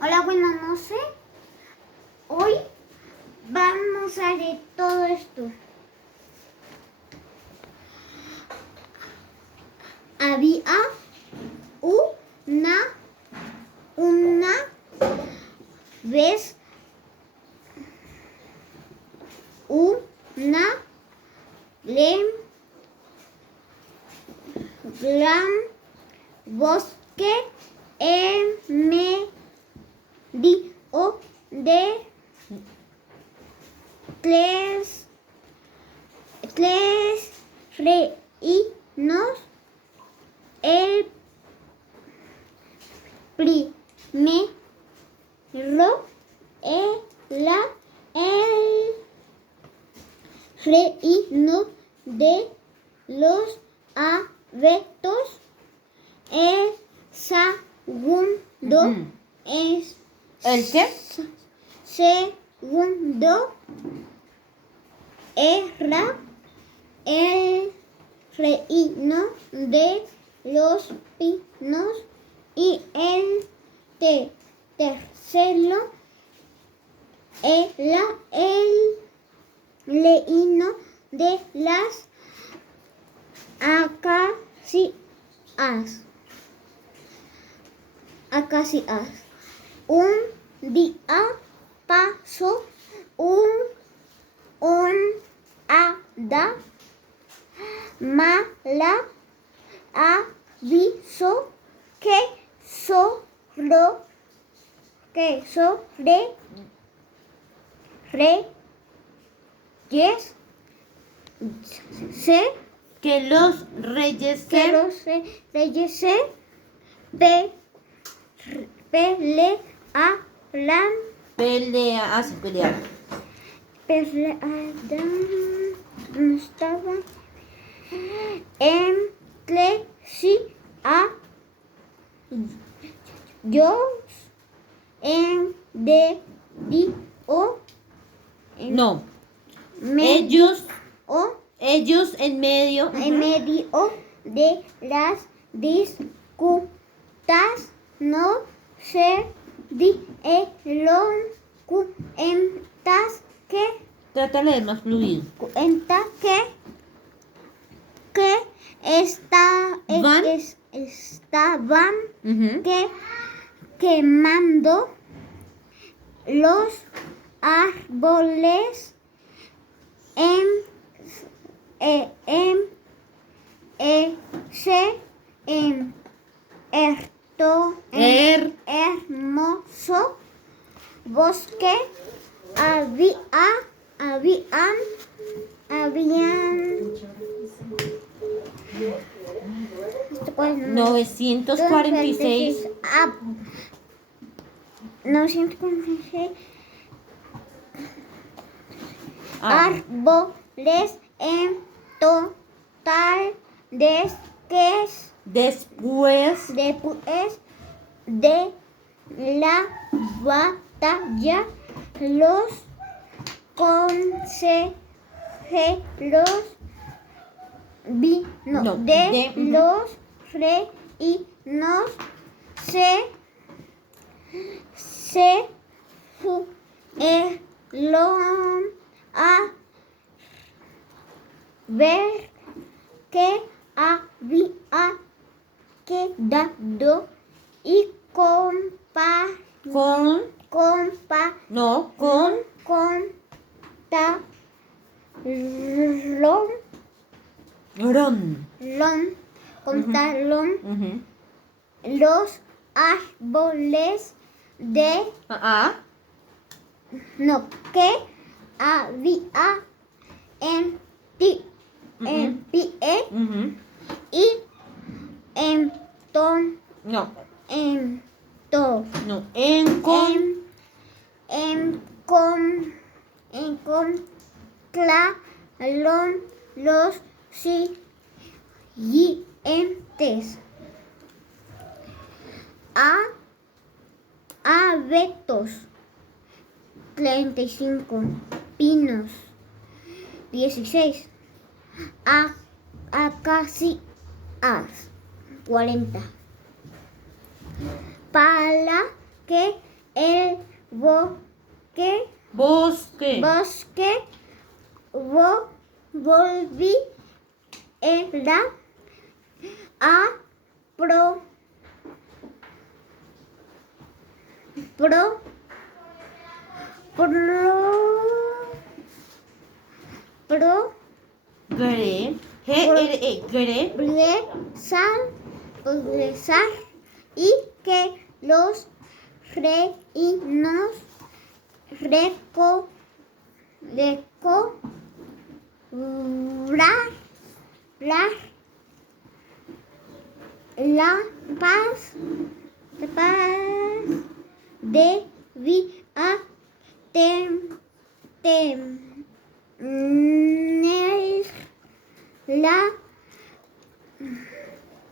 Hola, bueno, no sé. Hoy vamos a leer todo esto. Había una vez una gran bosque en medio de tres reinos. El primero era el reino de los abetos. El segundo es ¿El qué? segundo era el reino de los pinos y el tercero era el reino de las acacias. Un día pasó un hada mala aviso que sobre reyes Que los reyes se pelearan estaba entre sí a Dios en de No, medio ellos en medio. en medio de las disputas no se dieron cuenta Trata de leer más fluido. que estaban quemando los árboles en ese hermoso bosque. Habían 946 946 árboles en total. Después de la batalla, los consejeros de los reinos se fueron a ver que había quedado y contaron los árboles que había en pie y encontraron los siguientes abetos 35, pinos 16, acacias 40. Para que bosque, Bosque. bosque, volví era a pro, pro, pro, Gre. G-R-E. Gre. progresar y que los reinos recobrar la paz debía tener la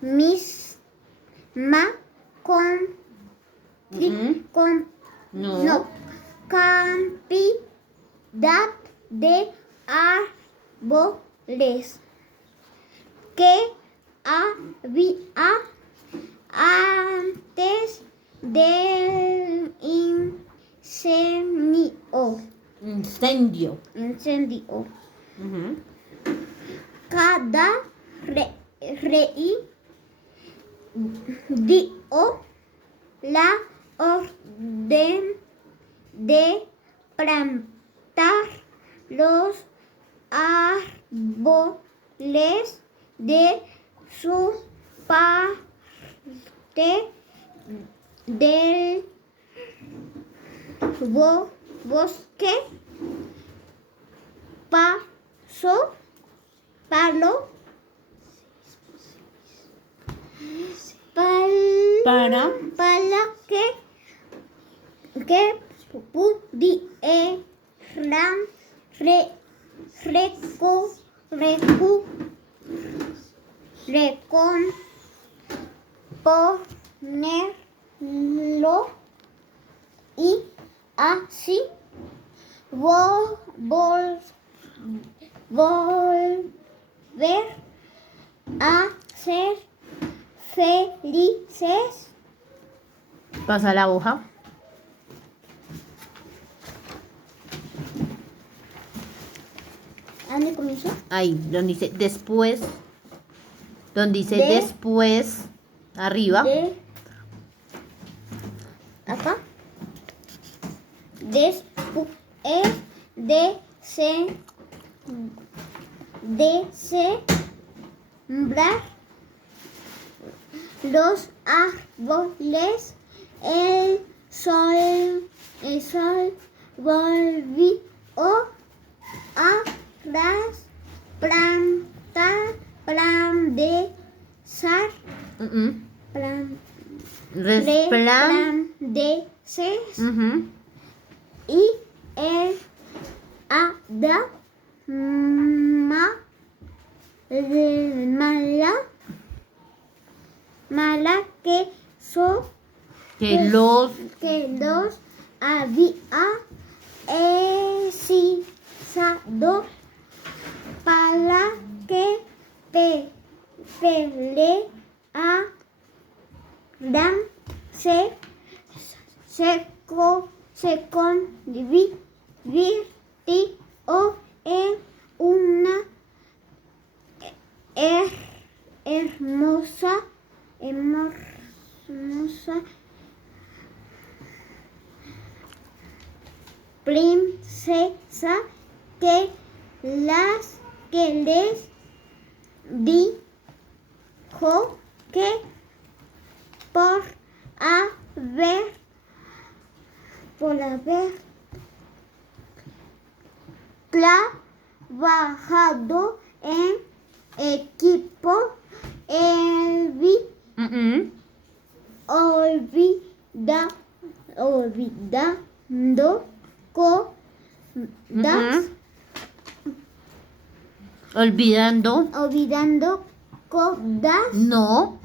misma con No. cantidad de árboles que había antes del Incendio. incendio. Ujú. Cada rey dio la orden de plantar los árboles de su parte del bosque. Palo para que pudieran recomponerlo y así volver a ser felices. Pasa la hoja. ¿A dónde comienza? Ahí, donde dice después. Donde dice De- después. Arriba. Acá. Después de sembrar los árboles, el sol volvió a plantar, resplandecer Ujú. y el hada mala que Que los había hechizado para que pelearan se convirtió en una hermosa princesa que les dijo que por haber trabajado en equipo, olvidando olvidando todas no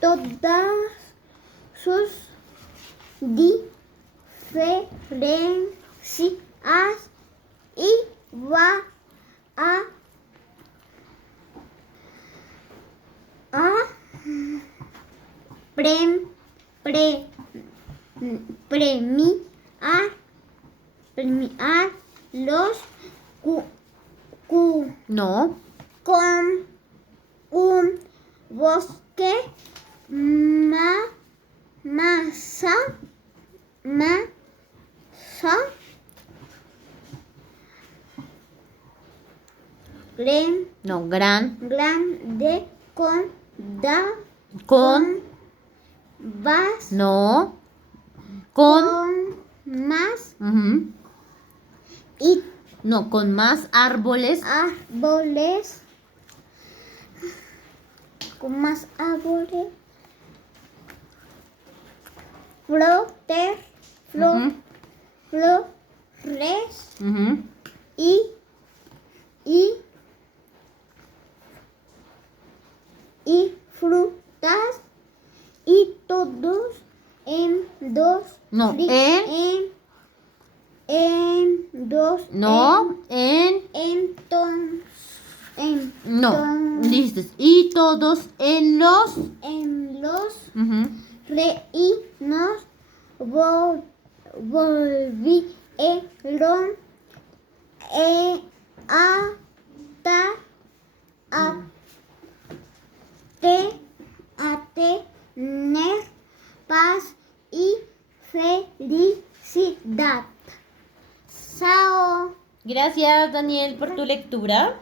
todas sus diferencias y va a premiar los cu- No. con un bosque masa No. Gran. grande con Con. vas No. Con. más Ujú. y No, con más árboles. árboles con más árboles Ujú. flores Ujú. y frutas y todos en dos No, en dos No, no, dices, y todos en los. en los Ujú. reinos volvieron a tener paz y felicidad. Chao. Gracias, Daniel, por tu lectura.